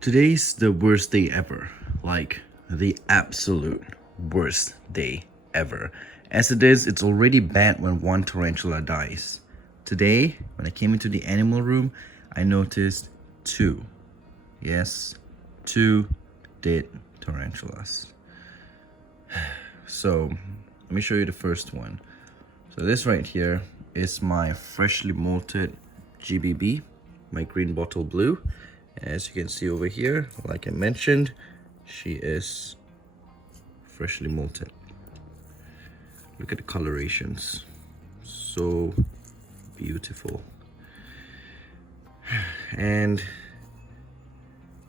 Today's the worst day ever, like the absolute worst day ever. As it is, it's already bad when one tarantula dies. Today, when I came into the animal room, I noticed two. Yes, two dead tarantulas. So, let me show you the first one. So this right here is my freshly molted GBB, my green bottle blue. As you can see over here, like I mentioned, she is freshly molted. Look at the colorations, so beautiful. And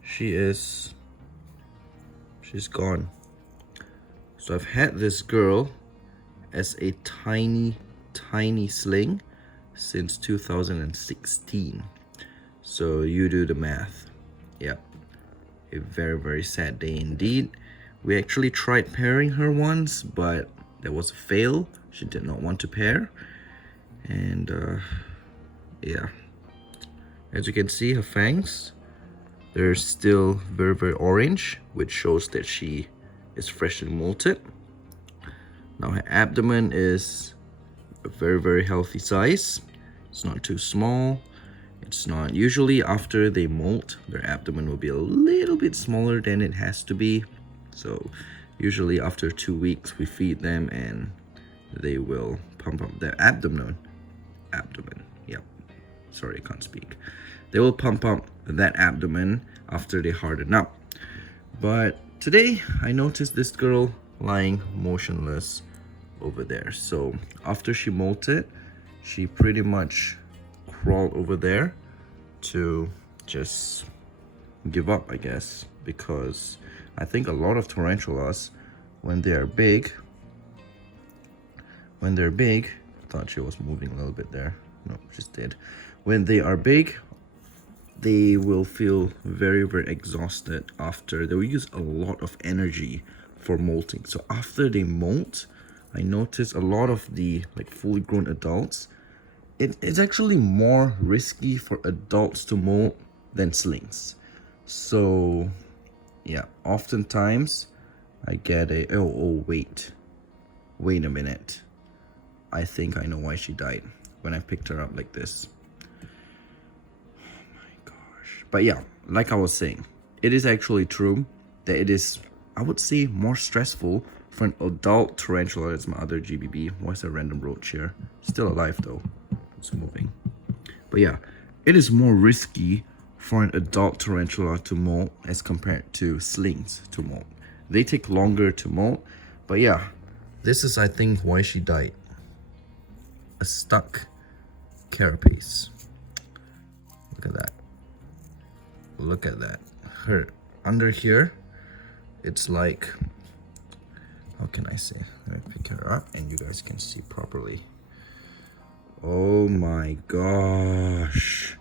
she's gone. So I've had this girl as a tiny sling since 2016. So you do the math. Yeah, a very sad day indeed. We actually tried pairing her once, but there was a fail. She did not want to pair. And yeah, as you can see, her fangs, they're still very orange, which shows that she is freshly molted. Now her abdomen is a very healthy size. It's not too small. It's not. Usually after they molt, their abdomen will be a little bit smaller than it has to be. So usually after 2 weeks we feed them and they will pump up their abdomen. Yep. Sorry, I can't speak. They will pump up that abdomen after they harden up. But today I noticed this girl lying motionless over there. So after she molted, she pretty much crawled over there to just give up, I guess, because I think a lot of tarantulas, when they're big, thought she was moving a little bit there. No, just did. When they are big, they will feel very exhausted after. They will use a lot of energy for molting. So after they molt, I noticed a lot of the fully grown adults, it's actually more risky for adults to molt than slings. So yeah, oftentimes I get a wait a minute, I think I know why she died when I picked her up like this. Oh my gosh. But yeah, like I was saying, it is actually true that it is, I would say, more stressful for an adult tarantula. That's my other GBB. Why is a random roach here? Still alive though. It's moving. But yeah, it is more risky for an adult tarantula to molt as compared to slings to molt. They take longer to molt. But yeah, this is, I think, why she died. A stuck carapace. Look at that. Look at that. Her under here, it's like, how can I say? Let me pick her up and you guys can see properly. Oh my gosh.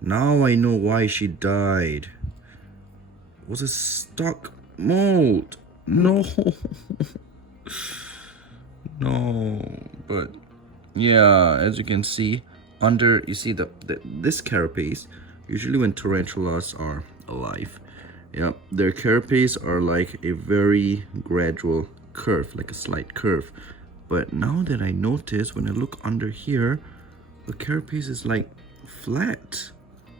Now I know why she died. It was a stuck molt. No. No. But yeah, as you can see, under, you see this carapace, usually when tarantulas are alive, yeah, their carapace are like a very gradual curve, like a slight curve. But now that I notice, when I look under here, the carapace is like flat.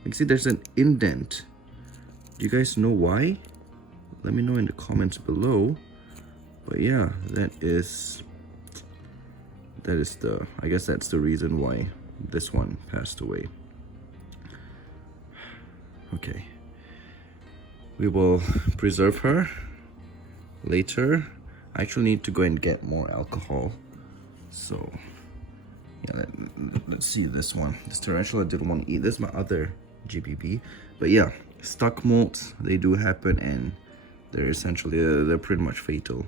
You see there's an indent. Do you guys know why? Let me know in the comments below. But yeah, that is the, I guess that's the reason why this one passed away. Okay. We will preserve her later. I actually need to go and get more alcohol. So yeah, let's see this one. This tarantula didn't want to eat. This is my other GBB. But yeah, stuck molts, they do happen, and they're essentially, they're pretty much fatal.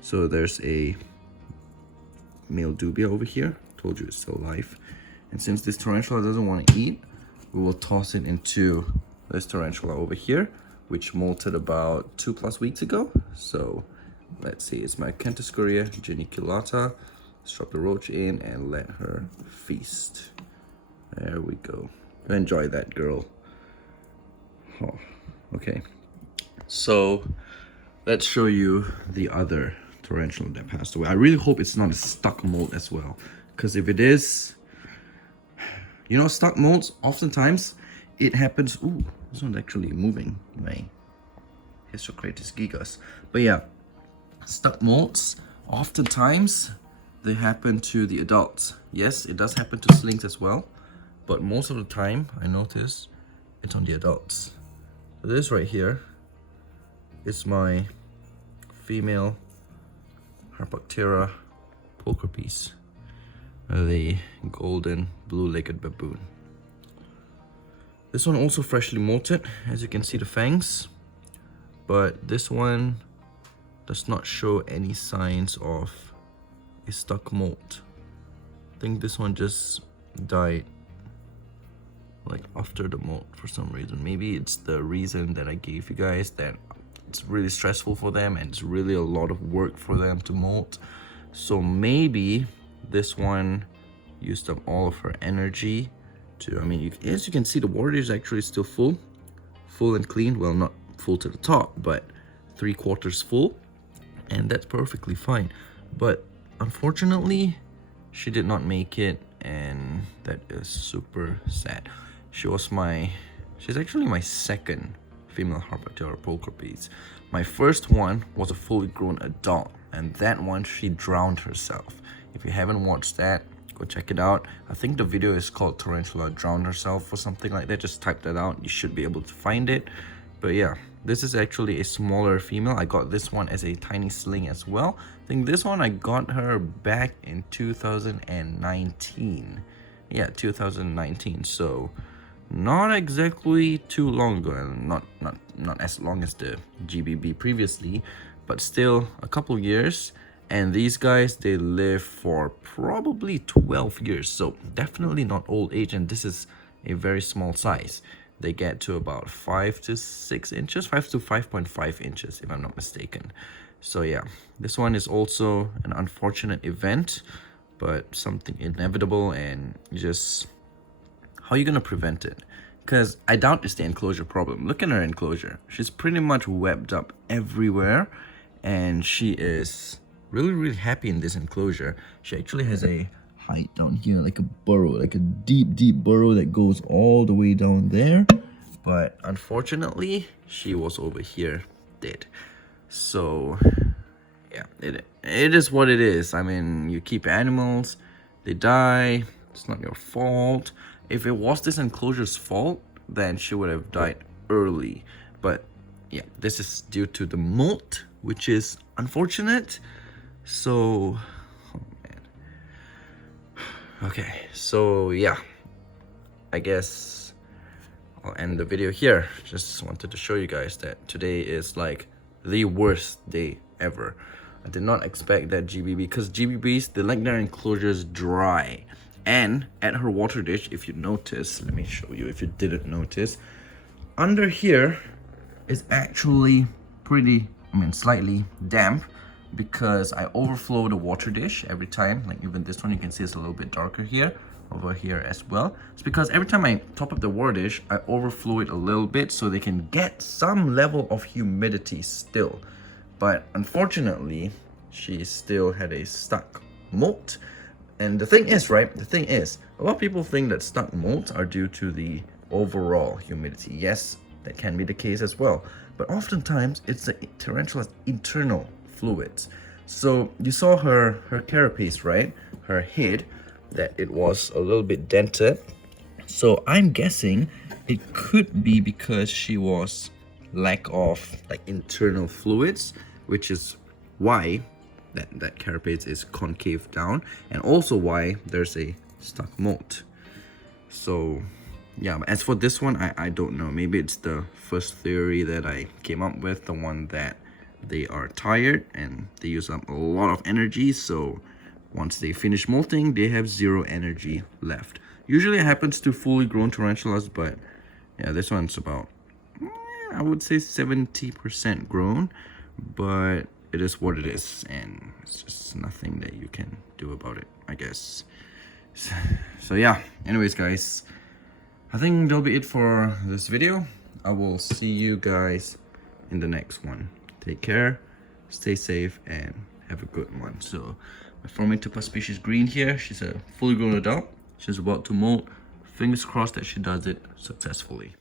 So there's a male dubia over here. Told you it's still alive. And since this tarantula doesn't want to eat, we will toss it into this tarantula over here, which molted about 2+ weeks ago. So let's see, it's my Cantuscuria geniculata. Let's drop the roach in and let her feast. There we go. Enjoy that, girl. Oh, Okay, so let's show you the other tarantula that passed away. I really hope it's not a stuck mold as well, because if it is, you know, stuck molds, oftentimes it happens. Ooh, this one's actually moving, my Histocrates gigas. But yeah, stuck molds, oftentimes they happen to the adults. Yes, it does happen to slings as well, but most of the time I notice it's on the adults. So this right here is my female Harpactira pulchripes, the golden blue-legged baboon. This one also freshly molted, as you can see the fangs, but this one does not show any signs of a stuck molt. I think this one just died like after the molt for some reason. Maybe it's the reason that I gave you guys, that it's really stressful for them and it's really a lot of work for them to molt. So maybe this one used up all of her energy to, I mean, as you can see, the water is actually still full and clean. Well, not full to the top, but 3/4 full, and that's perfectly fine. But unfortunately, she did not make it, and that is super sad. She's actually my second female Harpactira pulchripes. My first one was a fully grown adult, and that one she drowned herself. If you haven't watched that, go check it out. I think the video is called Tarantula Drowned Herself or something like that. Just type that out, you should be able to find it. But yeah, this is actually a smaller female. I got this one as a tiny sling as well. I think this one I got her back in 2019. Yeah, 2019. So not exactly too long ago, and not as long as the GBB previously, but still a couple years. And these guys, they live for probably 12 years, so definitely not old age, and this is a very small size. They get to about 5 to 6 inches, 5 to 5.5 inches if I'm not mistaken. So yeah, this one is also an unfortunate event, but something inevitable, and just how are you gonna prevent it? Because I doubt it's the enclosure problem. Look at her enclosure. She's pretty much webbed up everywhere, and she is really happy in this enclosure. She actually has a height down here, like a burrow, like a deep burrow that goes all the way down there. But unfortunately, she was over here dead. So yeah, it is what it is. I mean, you keep animals, they die, it's not your fault. If it was this enclosure's fault, then she would have died early. But yeah, this is due to the molt, which is unfortunate. So, oh man. Okay, so yeah, I guess I'll end the video here. Just wanted to show you guys that today is like the worst day ever. I did not expect that GBB, because GBBs, they like their enclosures dry. And at her water dish, if you notice, let me show you if you didn't notice, under here is actually pretty, I mean, slightly damp, because I overflow the water dish every time. Like even this one, you can see it's a little bit darker here, over here as well. It's because every time I top up the water dish, I overflow it a little bit so they can get some level of humidity still. But unfortunately, she still had a stuck molt. And the thing is, right, a lot of people think that stuck molts are due to the overall humidity. Yes, that can be the case as well. But oftentimes, it's the tarantula's internal fluids. So you saw her carapace, right? Her head, that it was a little bit dented. So I'm guessing it could be because she was lack of like internal fluids, which is why that carapace is concave down, and also why there's a stuck molt. So yeah, but as for this one, I don't know. Maybe it's the first theory that I came up with, the one that they are tired and they use up a lot of energy, so once they finish molting, they have 0 energy left. Usually it happens to fully grown tarantulas, but yeah, this one's about, I would say 70% grown, but it is what it is, and it's just nothing that you can do about it, I guess. So yeah, anyways guys, I think that'll be it for this video. I will see you guys in the next one. Take care, stay safe, and have a good one. So my Chromatopelma species green here, she's a fully grown adult. She's about to molt. Fingers crossed that she does it successfully.